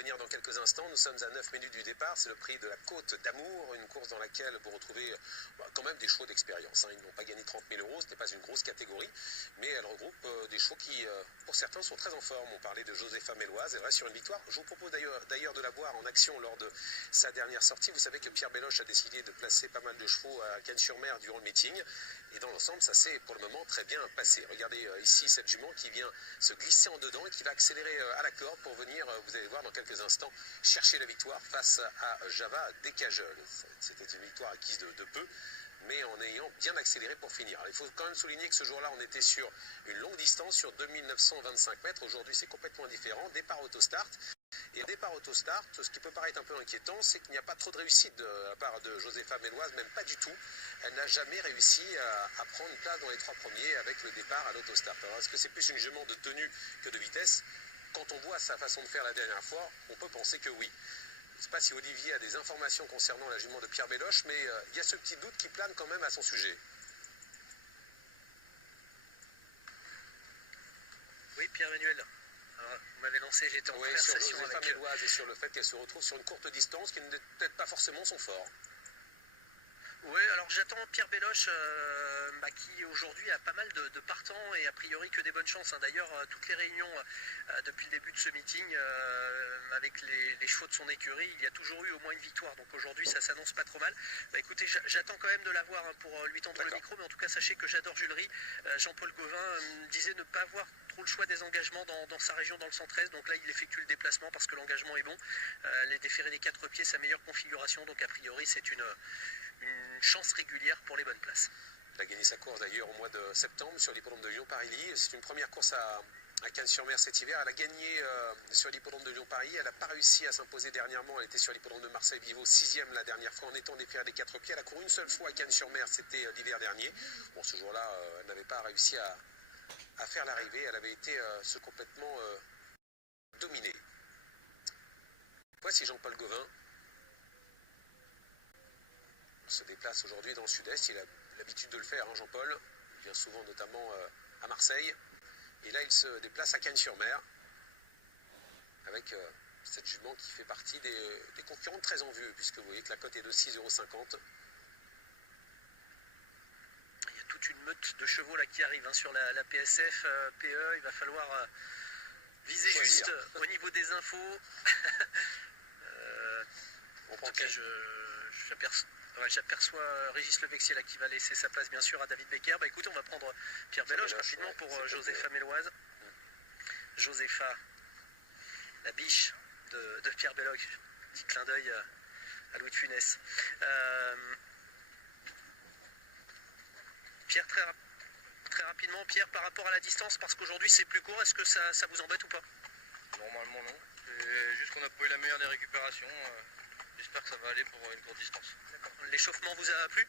venir dans quelques instants. Nous sommes à 9 minutes du départ. C'est le prix de la Côte d'Amour, une course dans laquelle vous retrouvez quand même des chevaux d'expérience. Ils n'ont pas gagné 30 000 €, ce n'est pas une grosse catégorie, mais elle regroupe des chevaux qui, pour certains, sont très en forme. On parlait de Josépha Méloise, elle reste sur une victoire. Je vous propose d'ailleurs de la voir en action lors de sa dernière sortie. Vous savez que Pierre Belloche a décidé de placer pas mal de chevaux à Cannes-sur-Mer durant le meeting. Et dans l'ensemble, ça s'est pour le moment très bien passé. Regardez ici cette jument qui vient se glisser en dedans et qui va accélérer à la corde pour venir, vous allez voir dans quelques instants, chercher la victoire face à Java Descajeul. C'était une victoire acquise de peu, mais en ayant bien accéléré pour finir. Alors, il faut quand même souligner que ce jour-là, on était sur une longue distance, sur 2925 mètres. Aujourd'hui, c'est complètement différent. Départ autostart. Et départ autostart, ce qui peut paraître un peu inquiétant, c'est qu'il n'y a pas trop de réussite de la part de Josépha Méloise, même pas du tout. Elle n'a jamais réussi à prendre place dans les 3 premiers avec le départ à l'autostart. Alors, est-ce que c'est plus une jument de tenue que de vitesse? Quand on voit sa façon de faire la dernière fois, on peut penser que oui. Je ne sais pas si Olivier a des informations concernant la jument de Pierre Belloche, mais il y a ce petit doute qui plane quand même à son sujet. Oui, Pierre-Emmanuel. Vous m'avez lancé, j'étais en conversation sur Josépha avec Méloise et sur le fait qu'elle se retrouve sur une courte distance qui n'est peut-être pas forcément son fort. Oui, alors j'attends Pierre Belloche qui aujourd'hui a pas mal de partants et a priori que des bonnes chances. D'ailleurs, toutes les réunions depuis le début de ce meeting avec les chevaux de son écurie, il y a toujours eu au moins une victoire. Donc aujourd'hui, ça s'annonce pas trop mal. Écoutez, j'attends quand même de la voir pour lui tendre le micro, mais en tout cas, sachez que j'adore Julery. Jean-Paul Gauvin me disait ne pas avoir trop le choix des engagements dans sa région, dans le centre-est. Donc là, il effectue le déplacement parce que l'engagement est bon. Les déférés des 4 pieds, sa meilleure configuration. Donc a priori, c'est une chance régulière pour les bonnes places. Elle a gagné sa course d'ailleurs au mois de septembre sur l'hippodrome de Lyon-Paris. C'est une première course à Cannes-sur-Mer cet hiver. Elle a gagné sur l'hippodrome de Lyon-Paris. Elle n'a pas réussi à s'imposer dernièrement. Elle était sur l'hippodrome de Marseille-Vivo, 6e la dernière fois en étant déférée des 4 pieds. Elle a couru une seule fois à Cannes-sur-Mer, c'était l'hiver dernier. Bon, ce jour-là, elle n'avait pas réussi à faire l'arrivée. Elle avait été complètement dominée. Voici Jean-Paul Gauvin. Se déplace aujourd'hui dans le sud-est, il a l'habitude de le faire, Jean-Paul, il vient souvent notamment à Marseille, et là il se déplace à Cannes-sur-Mer, avec cette jument qui fait partie des concurrentes très en vue, puisque vous voyez que la cote est de 6,50 €. Il y a toute une meute de chevaux là qui arrive sur la PSF, PE, il va falloir viser juste au niveau des infos. En tout cas, j'aperçois Régis Levexier là qui va laisser sa place bien sûr à David Becker. Écoutez, on va prendre Pierre Belloche rapidement pour Josépha Méloise. Josépha, la biche de Pierre Belloche. Petit clin d'œil à Louis de Funès. Pierre, très rapidement, Pierre, par rapport à la distance, parce qu'aujourd'hui c'est plus court, est-ce que ça vous embête ou pas? Normalement non. C'est juste qu'on n'a pas eu la meilleure des récupérations. J'espère que ça va aller pour une courte distance. L'échauffement vous a plu?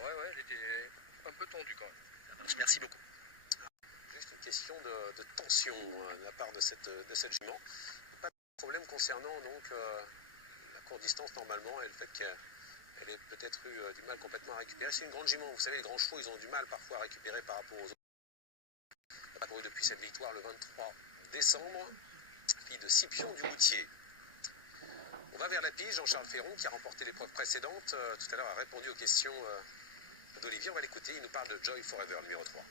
Ouais, elle était un peu tendue quand même. Merci beaucoup. Juste une question de tension de la part de cette jument. Pas de problème concernant donc la courte distance normalement et le fait qu'elle ait peut-être eu du mal complètement à récupérer. C'est une grande jument. Vous savez, les grands chevaux, ils ont du mal parfois à récupérer par rapport aux autres. Elle a couru depuis cette victoire le 23 décembre. Fille de Scipion du Moutier. On va vers la pige, Jean-Charles Ferron, qui a remporté l'épreuve précédente, tout à l'heure a répondu aux questions d'Olivier. On va l'écouter, il nous parle de Joy Forever, numéro 3.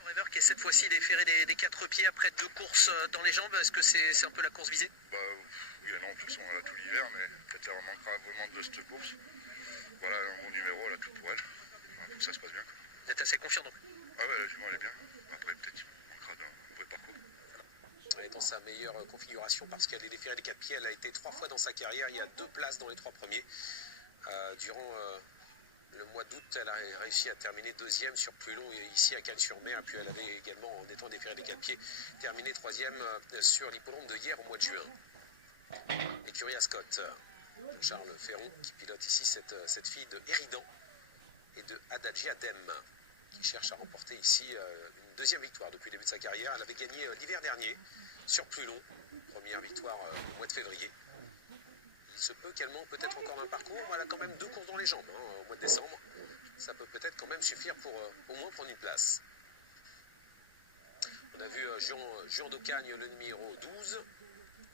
Forever qui est cette fois-ci déféré des 4 pieds après 2 courses dans les jambes, est-ce que c'est un peu la course visée? Oui et non, de toute façon elle a tout l'hiver, mais peut-être elle manquera vraiment de cette course. Voilà, un bon numéro, elle a tout pour elle. Faut que ça se passe bien. Vous êtes assez confiant donc? Ah ouais, la jument elle est bien. Après peut-être il manquera d'un vrai parcours. Elle est dans sa meilleure configuration parce qu'elle est déférée des 4 pieds. Elle a été 3 fois dans sa carrière. Il y a 2 places dans les 3 premiers. Durant le mois d'août, elle a réussi à terminer 2e sur plus long ici à Cannes-sur-Mer. Et puis elle avait également, en étant déférée des 4 pieds, terminé 3e sur l'hippodrome de hier au mois de juin. Écurie Ascot. Charles Ferron qui pilote ici cette fille de Éridan et de Adagio Dem, qui cherche à remporter ici une 2e victoire depuis le début de sa carrière. Elle avait gagné l'hiver dernier sur plus long, première victoire au mois de février. Il se peut qu'elle manque peut-être encore d'un parcours. Elle a quand même 2 courses dans les jambes au mois de décembre. Ça peut peut-être quand même suffire pour au moins prendre une place. On a vu Juan d'Ocagne, le numéro 12.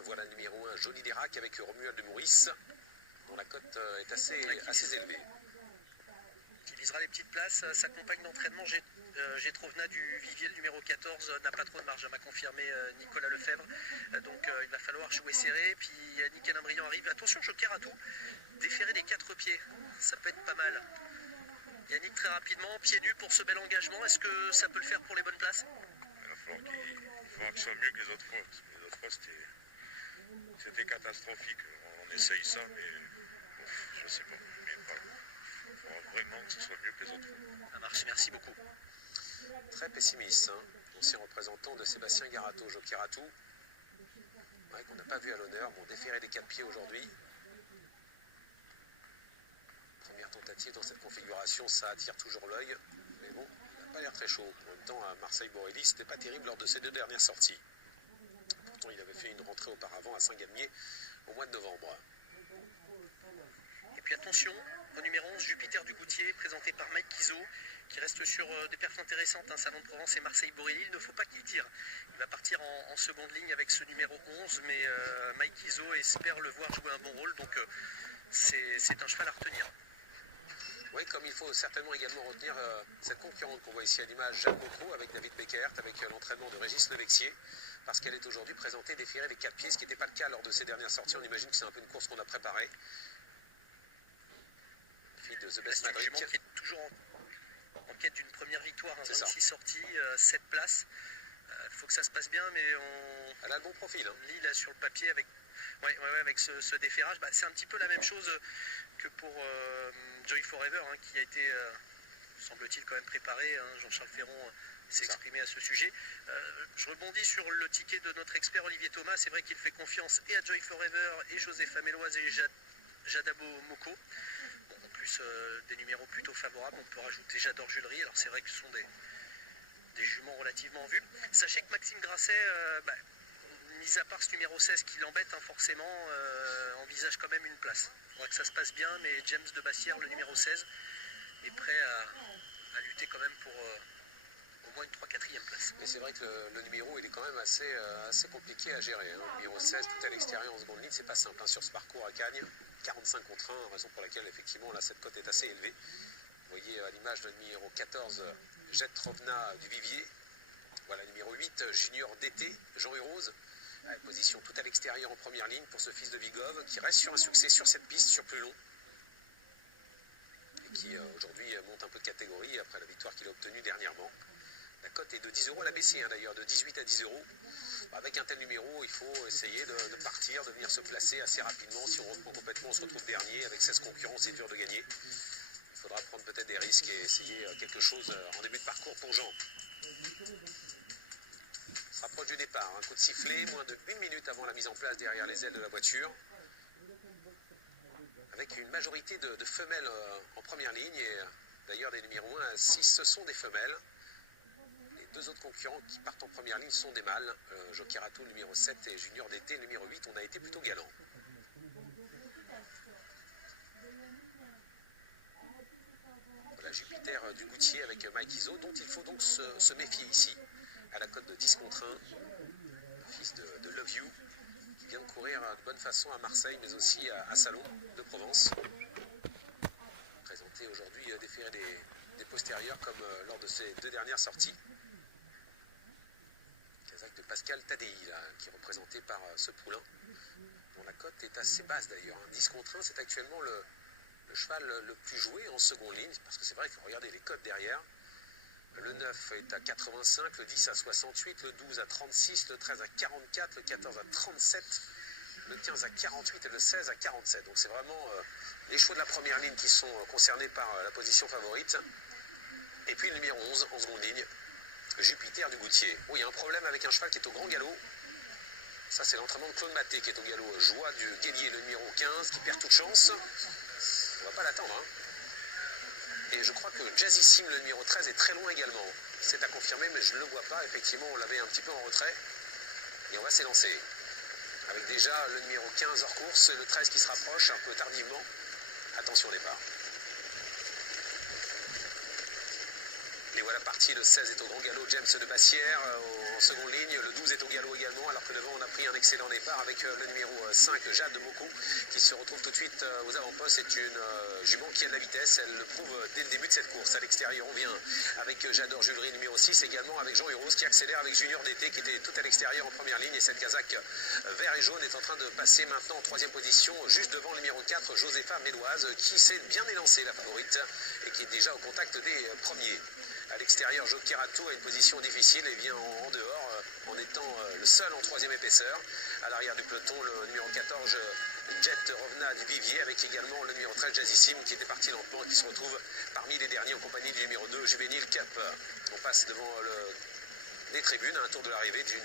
Voilà le numéro 1, Johnny Derac avec Romuald de Maurice, dont la cote est assez élevée. Qui lisera les petites places. Sa compagne d'entraînement, Getrovna du Vivier, le numéro 14, n'a pas trop de marge, m'a confirmé Nicolas Lefebvre. Donc il va falloir jouer serré. Puis Yannick Alain-Briand arrive. Attention, joker à tout. Déférer des 4 pieds, ça peut être pas mal. Yannick, très rapidement, pieds nus pour ce bel engagement. Est-ce que ça peut le faire pour les bonnes places? Il va falloir qu'il soit mieux que les autres fois. Les autres fois, c'était catastrophique. On essaye ça, mais je sais pas. Mais il faudra vraiment que ce soit mieux que les autres fois. Ça marche, merci beaucoup. Très pessimiste, hein. Ancien représentant de Sébastien Garato, joker à tout. Ouais, qu'on n'a pas vu à l'honneur. Bon, déféré des 4 pieds aujourd'hui. Première tentative dans cette configuration, ça attire toujours l'œil. Mais bon, il n'a pas l'air très chaud. En même temps, à Marseille-Borelli, c'était pas terrible lors de ses 2 dernières sorties. Pourtant, il avait fait une rentrée auparavant à Saint-Galmier au mois de novembre. Et puis attention, au numéro 11, Jupiter du Goutier, présenté par Mike Kizot, qui reste sur des perfs intéressantes, Salon de Provence et Marseille-Borelli. Il ne faut pas qu'il tire. Il va partir en seconde ligne avec ce numéro 11, mais Mike Kizot espère le voir jouer un bon rôle, donc c'est un cheval à retenir. Oui, comme il faut certainement également retenir cette concurrente qu'on voit ici à l'image, Jeanne Mocro, avec David Beckert, avec l'entraînement de Régis Levexier, parce qu'elle est aujourd'hui présentée déférée des 4 pieds, ce qui n'était pas le cas lors de ses dernières sorties. On imagine que c'est un peu une course qu'on a préparée. Fille de The Best Madrid. Qui est toujours en quête d'une première victoire, 26 sorties, 7 places. Il faut que ça se passe bien, mais elle a le bon profil. On lit là sur le papier avec, avec ce déferrage. C'est un petit peu la même chose que pour Joy Forever, qui a été, semble-t-il, quand même préparé. Jean-Charles Ferron s'est exprimé à ce sujet. Je rebondis sur le ticket de notre expert Olivier Thomas. C'est vrai qu'il fait confiance et à Joy Forever et Joseph Améloise et Jadabo Moko. En plus des numéros plutôt favorables, on peut rajouter J'adore Julerie. Alors c'est vrai que ce sont des juments relativement en vue. Sachez que Maxime Grasset, mis à part ce numéro 16 qui l'embête forcément, envisage quand même une place. Il faudra que ça se passe bien, mais James de Bassière, le numéro 16, est prêt à lutter quand même pour au moins une 3-4e place. Mais c'est vrai que le numéro, il est quand même assez compliqué à gérer. Le numéro 16, tout à l'extérieur en seconde ligne, c'est pas simple sur ce parcours à Cagnes. 45 contre 1, raison pour laquelle effectivement là cette cote est assez élevée. Vous voyez à l'image le numéro 14, Getrovna du Vivier. Voilà numéro 8, Junior d'été, Jean Urose. Position tout à l'extérieur en première ligne pour ce fils de Vigov qui reste sur un succès sur cette piste sur plus long. Et qui aujourd'hui monte un peu de catégorie après la victoire qu'il a obtenue dernièrement. La cote est de 10 € à la baissée d'ailleurs, de 18 à 10 €. Avec un tel numéro, il faut essayer de partir, de venir se placer assez rapidement. Si on reprend complètement, on se retrouve dernier. Avec 16 concurrents, c'est dur de gagner. Il faudra prendre peut-être des risques et essayer quelque chose en début de parcours pour Jean. On se rapproche du départ. Un coup de sifflet, moins de 1 minute avant la mise en place derrière les ailes de la voiture. Avec une majorité de femelles en première ligne. Et d'ailleurs, des numéros 1 à 6, ce sont des femelles. Les 2 autres concurrents qui partent en première ligne sont des mâles. Joker Atout, le numéro 7, et Junior d'été, le numéro 8. On a été plutôt galant. Voilà Jupiter du Goutier avec Mike Iso, dont il faut donc se méfier ici, à la cote de 10 contre 1. Le fils de Love You, qui vient de courir de bonne façon à Marseille, mais aussi à Salon de Provence. Présenté aujourd'hui déféré des postérieurs, comme lors de ses 2 dernières sorties. Casaque de Pascal Tadei, là, qui est représenté par ce poulain, dont la cote est assez basse d'ailleurs. 10 contre 1, c'est actuellement le cheval le plus joué en seconde ligne, parce que c'est vrai qu'il faut regarder les cotes derrière. Le 9 est à 85, le 10 à 68, le 12 à 36, le 13 à 44, le 14 à 37, le 15 à 48 et le 16 à 47. Donc c'est vraiment les chevaux de la première ligne qui sont concernés par la position favorite. Et puis le numéro 11 en seconde ligne, Jupiter du Goutier. Oh, il y a un problème avec un cheval qui est au grand galop. Ça, c'est l'entraînement de Claude Maté qui est au galop. Joie du Guélier, le numéro 15, qui perd toute chance. On va pas l'attendre. Et je crois que Jazzy Sim, le numéro 13, est très loin également. C'est à confirmer, mais je ne le vois pas. Effectivement, on l'avait un petit peu en retrait. Et on va s'élancer. Avec déjà le numéro 15 hors course, le 13 qui se rapproche un peu tardivement. Attention au départ. Et voilà parti, le 16 est au grand galop, James de Bassière en seconde ligne, le 12 est au galop également, alors que devant on a pris un excellent départ avec le numéro 5, Jade Moko, qui se retrouve tout de suite aux avant-postes. C'est une jument qui a de la vitesse, elle le prouve dès le début de cette course. À l'extérieur, on vient avec J'adore Julery, numéro 6, également avec Jean Huros qui accélère avec Junior d'été qui était tout à l'extérieur en première ligne, et cette Kazakh vert et jaune est en train de passer maintenant en troisième position, juste devant le numéro 4, Josépha Méloise, qui s'est bien élancée, la favorite, et qui est déjà au contact des premiers. À l'extérieur, Jokerato a une position difficile et vient en dehors en étant le seul en troisième épaisseur. À l'arrière du peloton, le numéro 14, Jet Rovna du Vivier, avec également le numéro 13, Jazzissime, qui était parti lentement et qui se retrouve parmi les derniers en compagnie du numéro 2, Juvenile Cup. On passe devant les tribunes à un tour de l'arrivée du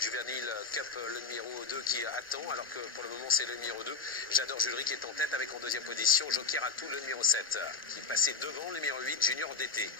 Juvenile Cup, le numéro 2 qui attend, alors que pour le moment c'est le numéro 2, J'adore Julery, qui est en tête avec en deuxième position Jokerato, le numéro 7, qui passait devant le numéro 8, Junior d'été.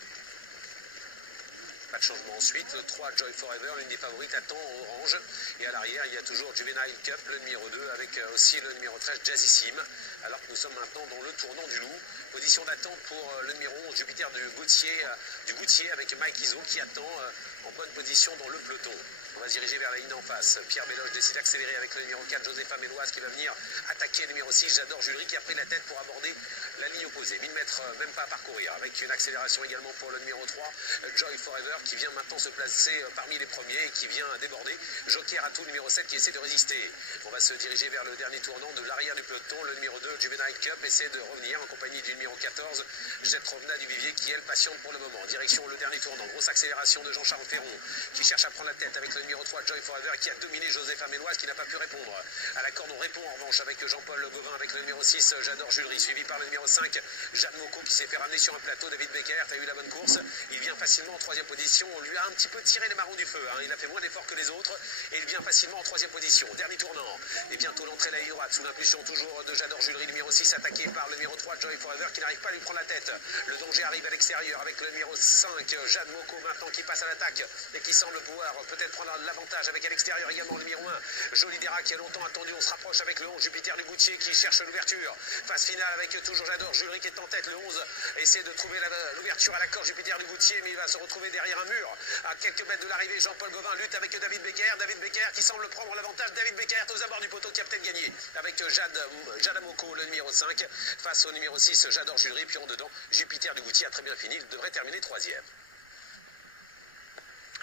Pas de changement ensuite, le 3, Joy Forever, l'une des favorites, attend en orange. Et à l'arrière, il y a toujours Juvenile Cup, le numéro 2, avec aussi le numéro 13, Jazzissime. Alors que nous sommes maintenant dans le tournant du Loup. Position d'attente pour le numéro 11, Jupiter du Goutier, avec Mike Iso qui attend en bonne position dans le peloton. On va se diriger vers la ligne en face. Pierre Béloche décide d'accélérer avec le numéro 4, Josépha Méloise, qui va venir attaquer le numéro 6, J'adore Julery, qui a pris la tête pour aborder la ligne opposée. 1000 mètres, même pas à parcourir. Avec une accélération également pour le numéro 3, Joy Forever, qui vient maintenant se placer parmi les premiers et qui vient déborder Jokerato, numéro 7, qui essaie de résister. On va se diriger vers le dernier tournant de l'arrière du peloton. Le numéro 2, Juvenile Cup, essaie de revenir en compagnie du numéro 14, Jet Rovna du Vivier, qui elle patiente pour le moment. Direction le dernier tournant. Grosse accélération de Jean-Charles Ferron, qui cherche à prendre la tête avec le numéro 3, Joy Forever, qui a dominé Josépha Méloise, qui n'a pas pu répondre. À la corde, on répond en revanche avec Jean-Paul Gauvin, avec le numéro 6, J'adore Julery, suivi par le numéro 5, Jade Moko, qui s'est fait ramener sur un plateau. David Beckert a eu la bonne course. Il vient facilement en troisième position. On lui a un petit peu tiré les marrons du feu. Il a fait moins d'efforts que les autres et il vient facilement en troisième position. Dernier tournant. Et bientôt l'entrée de la ligne droite sous l'impulsion toujours de J'adore Julery, numéro 6, attaqué par le numéro 3, Joy Forever, qui n'arrive pas à lui prendre la tête. Le danger arrive à l'extérieur avec le numéro 5, Jade Moko, maintenant qui passe à l'attaque et qui semble pouvoir peut-être prendre l'avantage avec à l'extérieur également le numéro 1, Jolidera, qui a longtemps attendu. On se rapproche avec le 11, Jupiter du Goutier, qui cherche l'ouverture. Phase finale avec toujours J'adore Julery qui est en tête. Le 11 essaie de trouver l'ouverture à la corde, Jupiter du Goutier, mais il va se retrouver derrière un mur. À quelques mètres de l'arrivée, Jean-Paul Gauvin lutte avec David Beckert. David Beckert qui semble prendre l'avantage. David Beckert aux abords du poteau qui a peut-être gagné avec Jade Moko, le numéro 5, face au numéro 6, J'adore Julery. Puis en dedans, Jupiter du Goutier a très bien fini. Il devrait terminer troisième.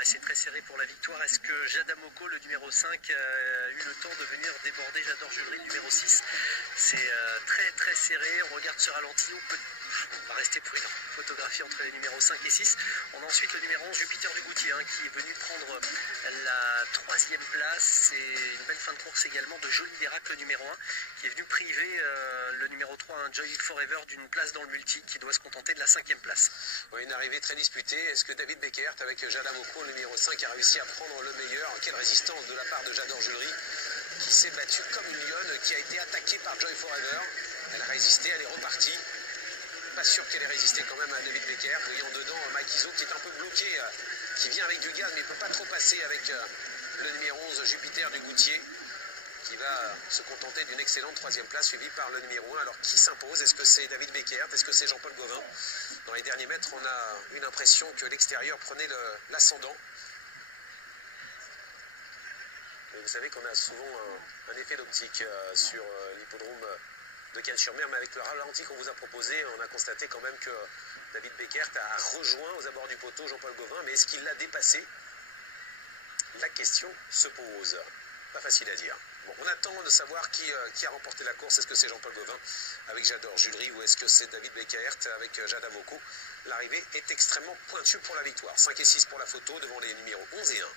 C'est très serré pour la victoire. Est-ce que Jade Moko, le numéro 5, a eu le temps de venir déborder J'adore Julery, le numéro 6? C'est très très serré. On regarde ce ralenti. On va rester prudent. Photographie entre les numéros 5 et 6. On a ensuite le numéro 11, Jupiter du Goutier, qui est venu prendre la troisième place. C'est une belle fin de course également de Jolidera, le numéro 1, qui est venu priver le numéro 3, Joy Forever, d'une place dans le multi, qui doit se contenter de la 5e place. Oui, une arrivée très disputée. Est-ce que David Beckert, avec Jade Moko, le numéro 5, a réussi à prendre le meilleur? Quelle résistance de la part de J'adore Julery, qui s'est battue comme une lionne, qui a été attaquée par Joy Forever. Elle a résisté, elle est repartie. Pas sûr qu'elle ait résisté quand même à David Beckert. Voyant dedans Mike Iso qui est un peu bloqué, qui vient avec du gaz, mais il ne peut pas trop passer avec le numéro 11, Jupiter du Goutier, qui va se contenter d'une excellente troisième place, suivie par le numéro 1. Alors qui s'impose? Est-ce que c'est David Beckert? Est-ce que c'est Jean-Paul Gauvin? Dans les derniers mètres, on a eu l'impression que l'extérieur prenait l'ascendant. Vous savez qu'on a souvent un effet d'optique sur l'hippodrome de Cannes-sur-Mer, mais avec le ralenti qu'on vous a proposé, on a constaté quand même que David Beckert a rejoint aux abords du poteau Jean-Paul Gauvin, mais est-ce qu'il l'a dépassé? La question se pose. Pas facile à dire. Bon, on attend de savoir qui a remporté la course. Est-ce que c'est Jean-Paul Gauvin avec J'adore Julery ou est-ce que c'est David Beckert avec Jade Moko? L'arrivée est extrêmement pointue pour la victoire. 5 et 6 pour la photo devant les numéros 11 et 1.